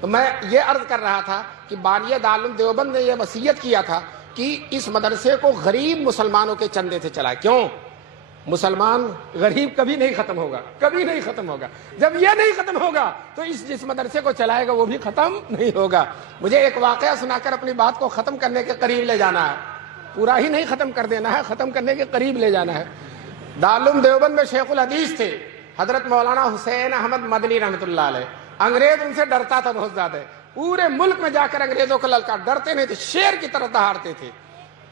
تو میں یہ عرض کر رہا تھا کہ بانی دارالعلوم دیوبند نے یہ وصیت کیا تھا کہ اس مدرسے کو غریب مسلمانوں کے چندے سے چلائے. کیوں؟ مسلمان غریب کبھی نہیں ختم ہوگا، کبھی نہیں ختم ہوگا. جب یہ نہیں ختم ہوگا تو جس مدرسے کو چلائے گا وہ بھی ختم نہیں ہوگا. مجھے ایک واقعہ سنا کر اپنی بات کو ختم کرنے کے قریب لے جانا ہے. پورا ہی نہیں ختم کر دینا ہے، ختم کرنے کے قریب لے جانا ہے. دارالعلوم دیوبند میں شیخ الحدیث تھے حضرت مولانا حسین احمد مدنی رحمۃ اللہ علیہ. انگریز ان سے ڈرتا تھا بہت زیادہ. پورے ملک میں جا کر انگریزوں کو للکار، ڈرتے نہیں تھے، شیر کی طرح دہاڑتے تھے.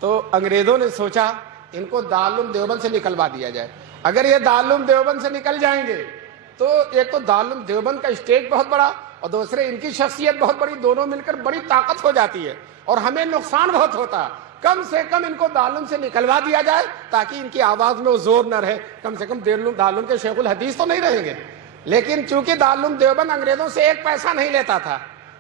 تو انگریزوں نے سوچا ان کو دارالعلوم دیوبند سے نکلوا دیا جائے. اگر یہ دارالعلوم دیوبند سے نکل جائیں گے تو ایک تو دارالعلوم دیوبند کا اسٹیج بہت بڑا اور دوسرے ان کی شخصیت بہت بڑی، دونوں مل کر بڑی طاقت ہو جاتی ہے اور ہمیں نقصان بہت ہوتا. کم سے کم ان کو دارالعلوم سے نکلوا دیا جائے تاکہ ان کی آواز میں وہ زور نہ رہے. کم سے کم دارالعلوم کے شیخ الحدیث تو نہیں رہیں گے. لیکن چونکہ دارالعلوم دیوبند انگریزوں سے ایک پیسہ نہیں لیتا تھا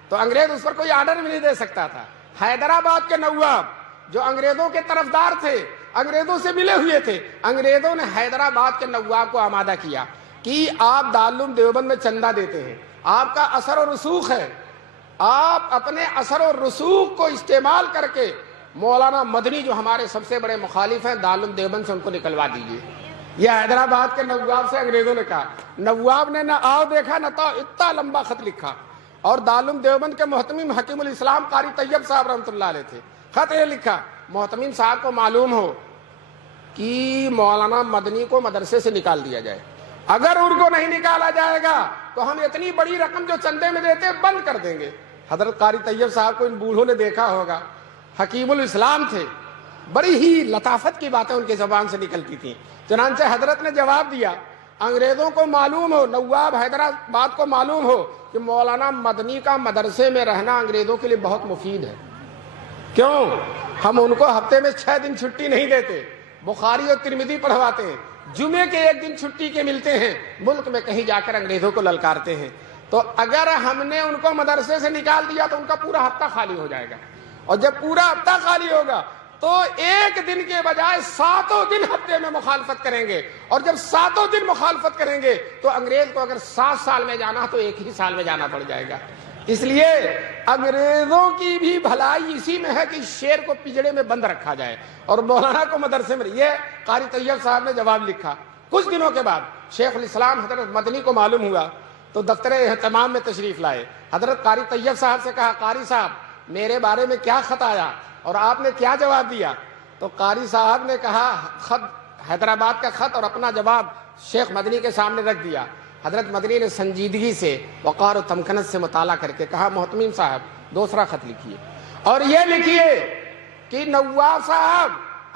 تو انگریز اس پر کوئی آرڈر بھی نہیں دے سکتا تھا. حیدرآباد کے نواب جو انگریزوں کے طرفدار تھے، انگریزوں سے ملے ہوئے تھے، انگریزوں نے حیدرآباد کے نواب کو آمادہ کیا کہ آپ دارالعلوم دیوبند میں چندہ دیتے ہیں، آپ کا اثر و رسوخ ہے، آپ اپنے اثر و رسوخ کو استعمال کر کے مولانا مدنی جو ہمارے سب سے بڑے مخالف ہیں دارالعلوم دیوبند سے ان کو نکلوا دیجیے. یہ حیدرآباد کے نواب سے انگریزوں نے کہا. نواب نے نہ آؤ دیکھا نہ تو اتنا لمبا خط لکھا اور دارالعلوم دیوبند کے محتمم حکیم الاسلام قاری طیب صاحب رحمۃ اللہ علیہ تھے. خط یہ لکھا، محتمم صاحب کو معلوم ہو کہ مولانا مدنی کو مدرسے سے نکال دیا جائے. اگر ان کو نہیں نکالا جائے گا تو ہم اتنی بڑی رقم جو چندے میں دیتے بند کر دیں گے. حضرت قاری طیب صاحب کو ان بوڑھوں نے دیکھا ہوگا، حکیم الاسلام تھے، بڑی ہی لطافت کی باتیں ان کی زبان سے نکلتی تھیں. چنانچہ حضرت نے جواب دیا، انگریزوں کو معلوم ہو، نواب حیدرآباد کو معلوم ہو کہ مولانا مدنی کا مدرسے میں رہنا انگریزوں کے لیے بہت مفید ہے. کیوں؟ ہم ان کو ہفتے میں 6 دن چھٹی نہیں دیتے، بخاری اور ترمذی پڑھواتے ہیں، جمعے کے 1 دن چھٹی کے ملتے ہیں، ملک میں کہیں جا کر انگریزوں کو للکارتے ہیں. تو اگر ہم نے ان کو مدرسے سے نکال دیا تو ان کا پورا ہفتہ خالی ہو جائے گا، اور جب پورا ہفتہ خالی ہوگا تو 1 دن کے بجائے 7 دن ہفتے میں مخالفت کریں گے. اور جب 7 دن مخالفت کریں گے تو انگریز کو اگر 7 سال میں جانا تو 1 ہی سال میں جانا پڑ جائے گا. اس لیے انگریزوں کی بھی بھلائی اسی میں ہے کہ شیر کو پنجڑے میں بند رکھا جائے اور مولانا کو مدرسے میں. یہ قاری طیب صاحب نے جواب لکھا. کچھ دنوں کے بعد شیخ الاسلام حضرت مدنی کو معلوم ہوا تو دفتر اہتمام میں تشریف لائے. حضرت قاری طیب صاحب سے کہا، قاری صاحب میرے بارے میں کیا خط آیا اور آپ نے کیا جواب دیا؟ تو قاری صاحب نے کہا، خط حیدرآباد کا خط اور اپنا جواب شیخ مدنی کے سامنے رکھ دیا. حضرت مدنی نے سنجیدگی سے، وقار و تمکنت سے مطالعہ کر کے کہا، محتمم صاحب دوسرا خط لکھیے اور یہ لکھیے کہ نواب صاحب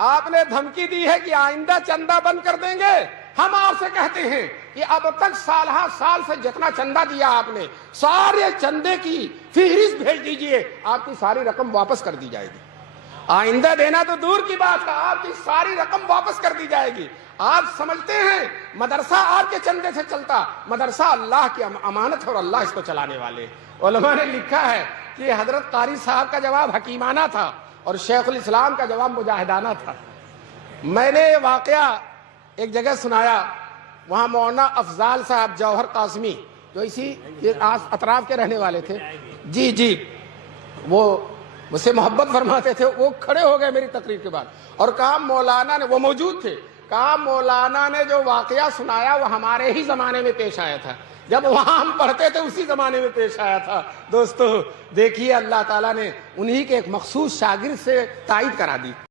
آپ نے دھمکی دی ہے کہ آئندہ چندہ بند کر دیں گے. ہم آپ سے کہتے ہیں کہ اب تک سال سے جتنا چندہ دیا آپ نے، سارے چندے کی فہرست بھیج دیجئے، آپ کی ساری رقم واپس کر دی جائے گی. آئندہ دینا تو دور کی بات ہے، آپ کی ساری رقم واپس کر دی جائے گی. آپ سمجھتے ہیں مدرسہ آپ کے چندے سے چلتا؟ مدرسہ اللہ کی امانت ہے اور اللہ اس کو چلانے والے. علماء نے لکھا ہے کہ حضرت قاری صاحب کا جواب حکیمانہ تھا اور شیخ الاسلام کا جواب مجاہدانہ تھا. میں نے یہ واقعہ ایک جگہ سنایا، وہاں مولانا افضال صاحب جوہر قاسمی جو اسی اطراف کے رہنے والے تھے، جی وہ مجھ سے محبت فرماتے تھے. وہ کھڑے ہو گئے میری تقریر کے بعد اور کہا مولانا نے، وہ موجود تھے، کہا مولانا نے جو واقعہ سنایا وہ ہمارے ہی زمانے میں پیش آیا تھا، جب وہاں ہم پڑھتے تھے اسی زمانے میں پیش آیا تھا. دوستو دیکھیے اللہ تعالیٰ نے انہی کے ایک مخصوص شاگرد سے تائید کرا دی.